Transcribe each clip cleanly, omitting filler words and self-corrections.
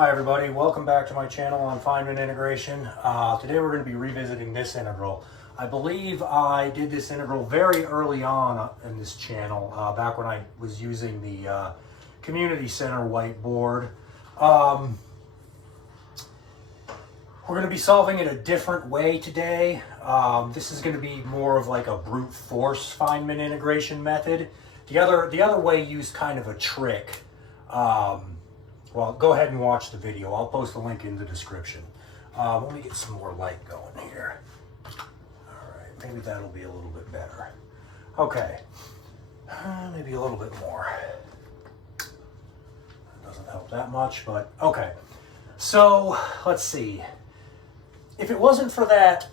Hi everybody, welcome back to my channel on Feynman integration. Today we're going to be revisiting this integral. I believe I did this integral very early on in this channel, back when I was using the community center whiteboard. We're going to be solving it a different way today. This is going to be more of like a brute force Feynman integration method. The other way used kind of a trick. Well, go ahead and watch the video. I'll post a link in the description. Let me get some more light going here. All right, maybe that'll be a little bit better. Okay, maybe a little bit more. That doesn't help that much, but okay. So let's see. If it wasn't for this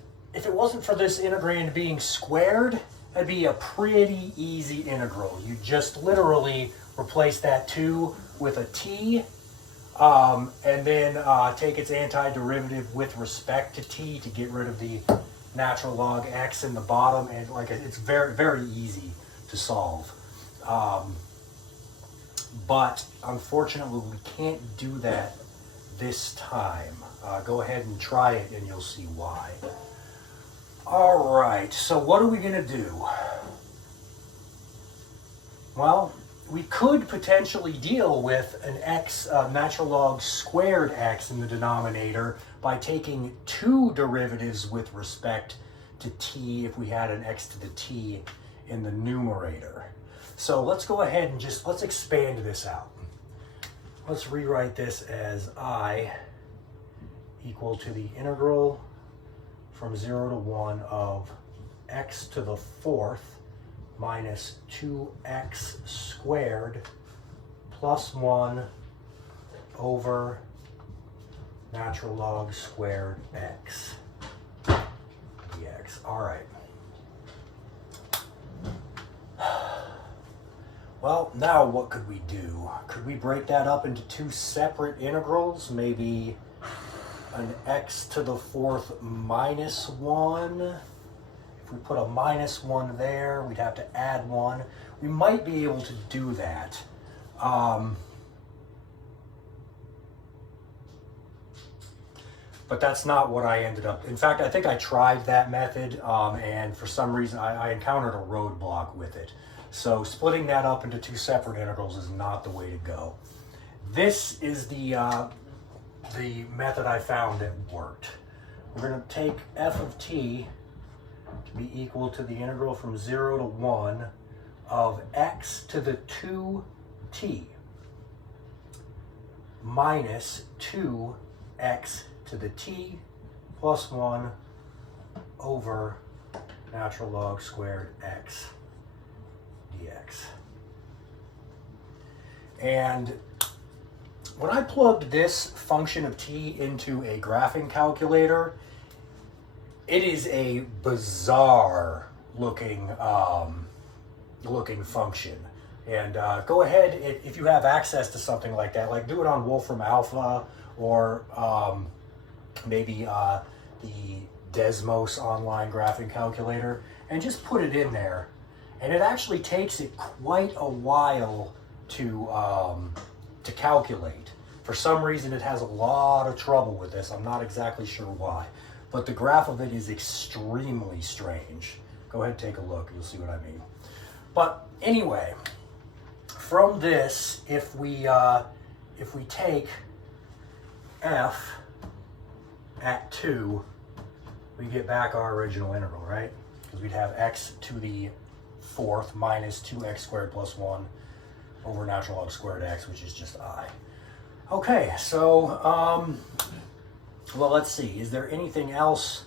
integrand being squared, that'd be a pretty easy integral. You just literally replace that 2 with a t. And then take its antiderivative with respect to t to get rid of the natural log x in the bottom, and like it's very, very easy to solve. But unfortunately, we can't do that this time. Go ahead and try it, and you'll see why. All right. So what are we gonna do? Well, we could potentially deal with an x, natural log squared x in the denominator by taking 2 derivatives with respect to t if we had an x to the t in the numerator. So let's go ahead and let's expand this out. Let's rewrite this as I equal to the integral from 0 to 1 of x to the 4th minus 2x squared plus 1 over natural log squared x dx. All right. Well, now what could we do? Could we break that up into 2 separate integrals? Maybe an x to the 4th minus 1. If we put a minus 1 there, we'd have to add 1. We might be able to do that. But that's not what I ended up. In fact, I think I tried that method, and for some reason I encountered a roadblock with it. So splitting that up into 2 separate integrals is not the way to go. This is the method I found that worked. We're going to take f of t to be equal to the integral from 0 to 1 of x to the 2t minus 2x to the t plus 1 over natural log squared x dx. And when I plugged this function of t into a graphing calculator, it is a bizarre looking function. And go ahead, if you have access to something like that, like do it on Wolfram Alpha or maybe the Desmos online graphing calculator, and just put it in there. And it actually takes it quite a while to calculate. For some reason, it has a lot of trouble with this. I'm not exactly sure why. But the graph of it is extremely strange. Go ahead and take a look. You'll see what I mean. But anyway, from this, if we take f at 2, we get back our original integral, right? Because we'd have x to the 4th minus 2x squared plus 1 over natural log squared x, which is just I. Okay, so well, let's see. Is there anything else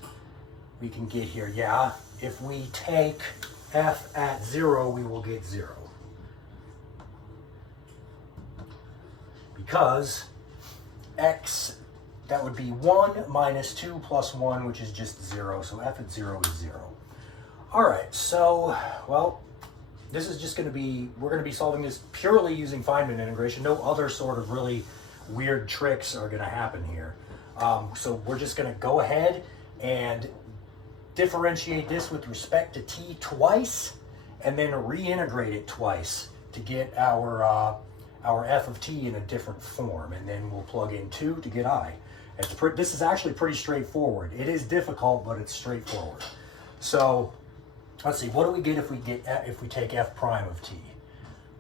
we can get here? Yeah, if we take f at 0, we will get 0. Because x, that would be 1 minus 2 plus 1, which is just 0. So f at 0 is 0. All right, so, well, this is just going to be, we're going to be solving this purely using Feynman integration. No other sort of really weird tricks are going to happen here. So we're just going to go ahead and differentiate this with respect to t twice, and then reintegrate it twice to get our our f of t in a different form, and then we'll plug in 2 to get I. This is actually pretty straightforward. It is difficult, but it's straightforward. So let's see, what do we get if we take f prime of t?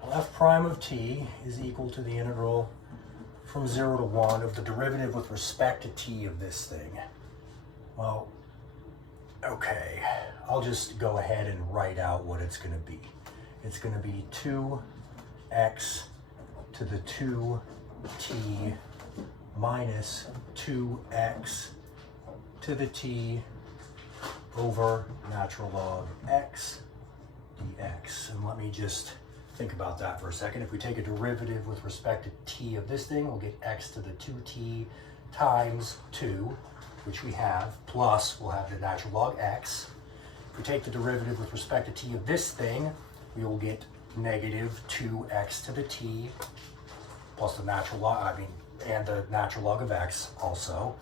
Well, f prime of t is equal to the integral from 0 to 1 of the derivative with respect to t of this thing. Well, okay, I'll just go ahead and write out what it's going to be. It's going to be 2x to the 2t minus 2x to the t over natural log x dx. And let me just think about that for a second. If we take a derivative with respect to t of this thing, we'll get x to the 2t times 2, which we have, plus we'll have the natural log x. If we take the derivative with respect to t of this thing, we will get negative 2x to the t plus the natural log, and the natural log of x also.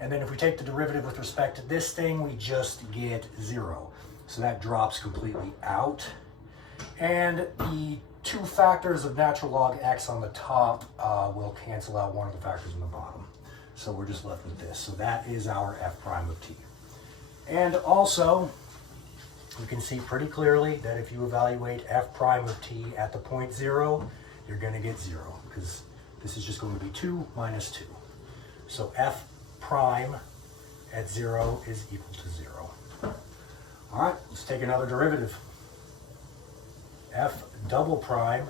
And then if we take the derivative with respect to this thing, we just get 0. So that drops completely out. And the two factors of natural log x on the top will cancel out one of the factors on the bottom. So we're just left with this. So that is our f prime of t. And also, you can see pretty clearly that if you evaluate f prime of t at the point 0, you're going to get 0, because this is just going to be 2 minus 2. So f prime at 0 is equal to 0. All right, let's take another derivative. F double prime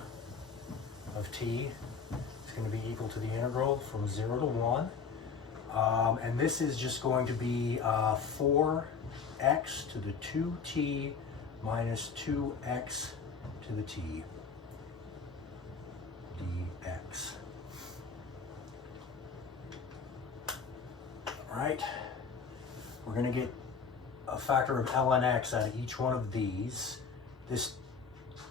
of t is going to be equal to the integral from 0 to 1. And this is just going to be 4x to the 2t minus 2x to the t dx. All right, we're going to get a factor of ln x out of each one of these. This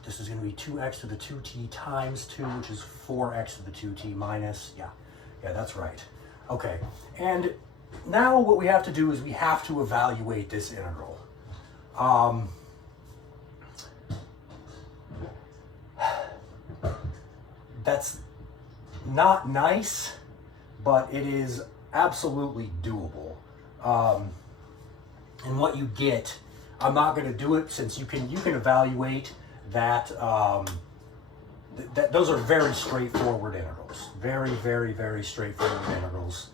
is going to be 2x to the 2t times 2, which is 4x to the 2t minus, yeah, that's right. Okay, and now what we have to do is we have to evaluate this integral. That's not nice, but it is absolutely doable. And what you get, I'm not going to do it since you can evaluate that. Those are very straightforward integrals. Very, very, very straightforward integrals.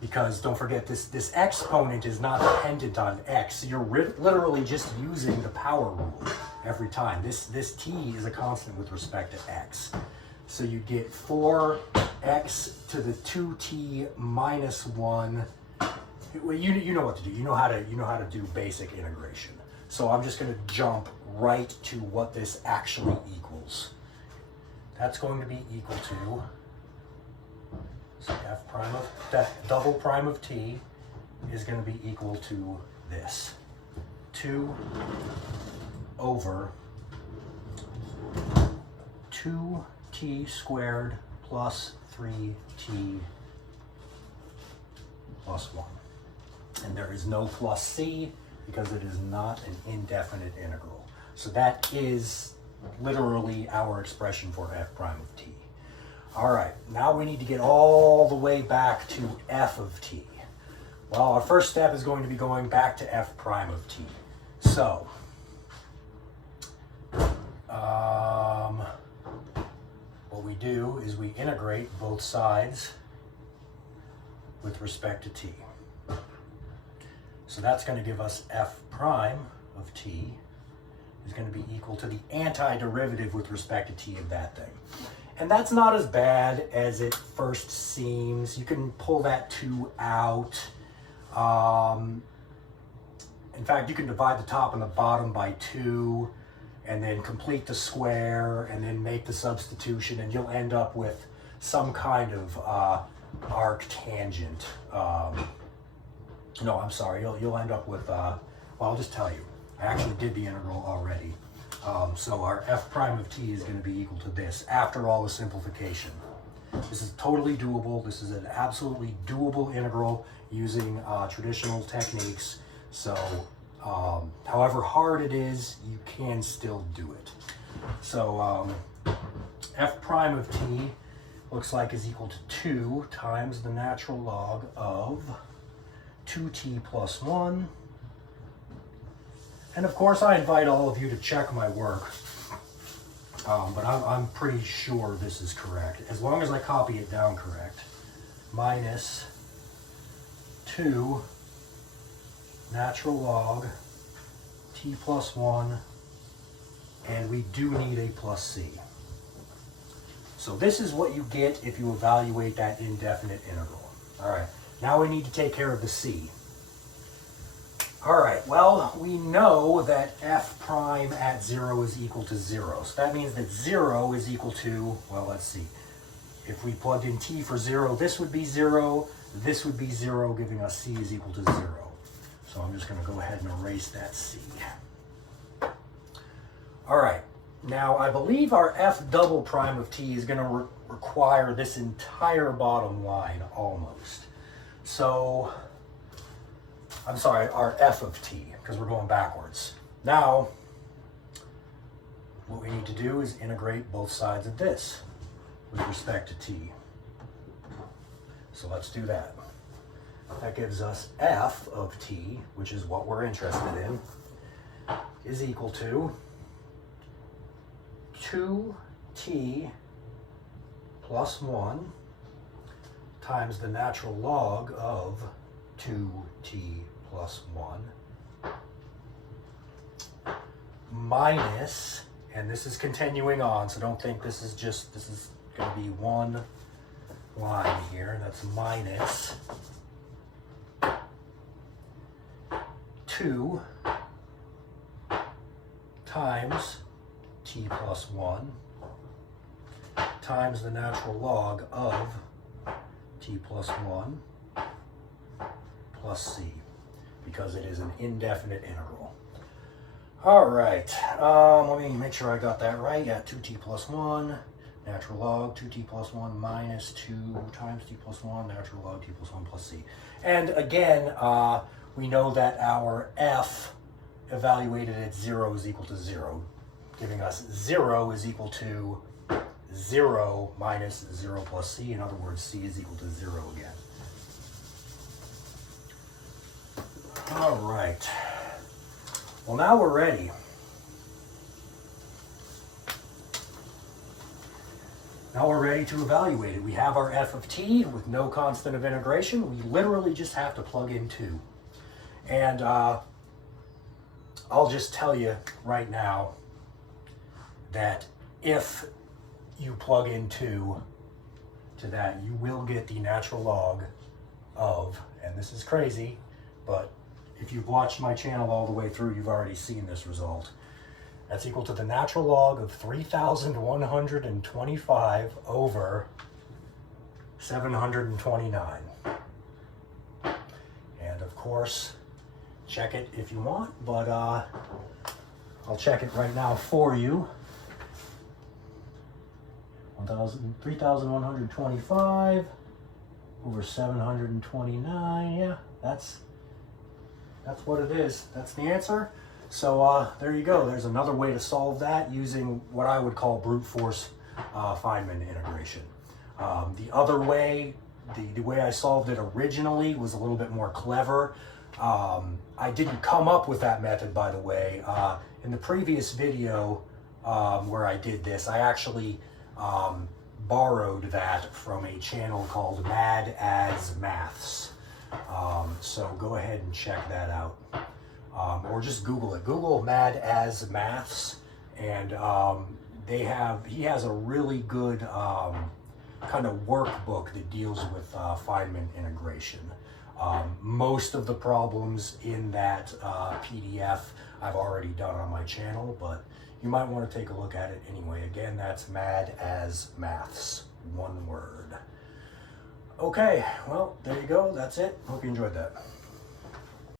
Because don't forget, this exponent is not dependent on x. You're literally just using the power rule every time. This t is a constant with respect to x. So you get 4x to the 2t minus 1. You know what to do. You know how to do basic integration. So I'm just going to jump right to what this actually equals. That's going to be equal to, so f prime of double prime of t is going to be equal to this, 2 over 2t squared plus 3t plus 1. And there is no plus c because it is not an indefinite integral. So that is literally our expression for f prime of t. All right, now we need to get all the way back to f of t. Well, our first step is going to be going back to f prime of t. So, what we do is we integrate both sides with respect to t. So that's going to give us f prime of t is going to be equal to the antiderivative with respect to t of that thing. And that's not as bad as it first seems. You can pull that 2 out. In fact, you can divide the top and the bottom by 2 and then complete the square and then make the substitution, and you'll end up with some kind of arc tangent. No, I'm sorry, you'll end up with, well, I'll just tell you. I actually did the integral already. So our f prime of t is going to be equal to this after all the simplification. This is totally doable. This is an absolutely doable integral using traditional techniques. So however hard it is, you can still do it. So f prime of t looks like is equal to 2 times the natural log of 2t plus 1. And of course, I invite all of you to check my work, but I'm pretty sure this is correct, as long as I copy it down correct. Minus 2 natural log t plus 1, and we do need a plus c. So this is what you get if you evaluate that indefinite integral. All right, now we need to take care of the c. All right, well, we know that f prime at 0 is equal to 0. So that means that 0 is equal to, well, let's see. If we plugged in t for 0, this would be 0, this would be 0, giving us c is equal to 0. So I'm just going to go ahead and erase that c. All right, now I believe our f double prime of t is going to require this entire bottom line almost. So, I'm sorry, our f of t, because we're going backwards. Now, what we need to do is integrate both sides of this with respect to t. So let's do that. That gives us f of t, which is what we're interested in, is equal to 2t plus 1 times the natural log of 2t plus 1 minus, and this is continuing on, so don't think this is going to be one line here. That's minus 2 times t plus 1 times the natural log of t plus 1 plus c, because it is an indefinite integral. All right, let me make sure I got that right. Yeah, 2t plus 1, natural log 2t plus 1 minus 2 times t plus 1, natural log t plus 1 plus c. And again, we know that our f evaluated at 0 is equal to 0, giving us 0 is equal to 0 minus 0 plus c. In other words, c is equal to 0 again. All right. Well, now we're ready. Now we're ready to evaluate it. We have our f of t with no constant of integration. We literally just have to plug in 2. And I'll just tell you right now that if you plug in 2 to that, you will get the natural log of, and this is crazy, but if you've watched my channel all the way through, you've already seen this result. That's equal to the natural log of 3,125 over 729. And of course, check it if you want, but I'll check it right now for you. 3,125 over 729. Yeah, that's what it is. That's the answer. So there you go. There's another way to solve that using what I would call brute force Feynman integration. The other way, the way I solved it originally, was a little bit more clever. I didn't come up with that method, by the way. In the previous video where I did this, I actually borrowed that from a channel called Mad as Maths. So go ahead and check that out. Or just Google it. Google Mad as Maths, and he has a really good kind of workbook that deals with Feynman integration. Most of the problems in that PDF I've already done on my channel, but you might want to take a look at it anyway. Again, that's Mad as Maths, one word. Okay, well, there you go. That's it. Hope you enjoyed that.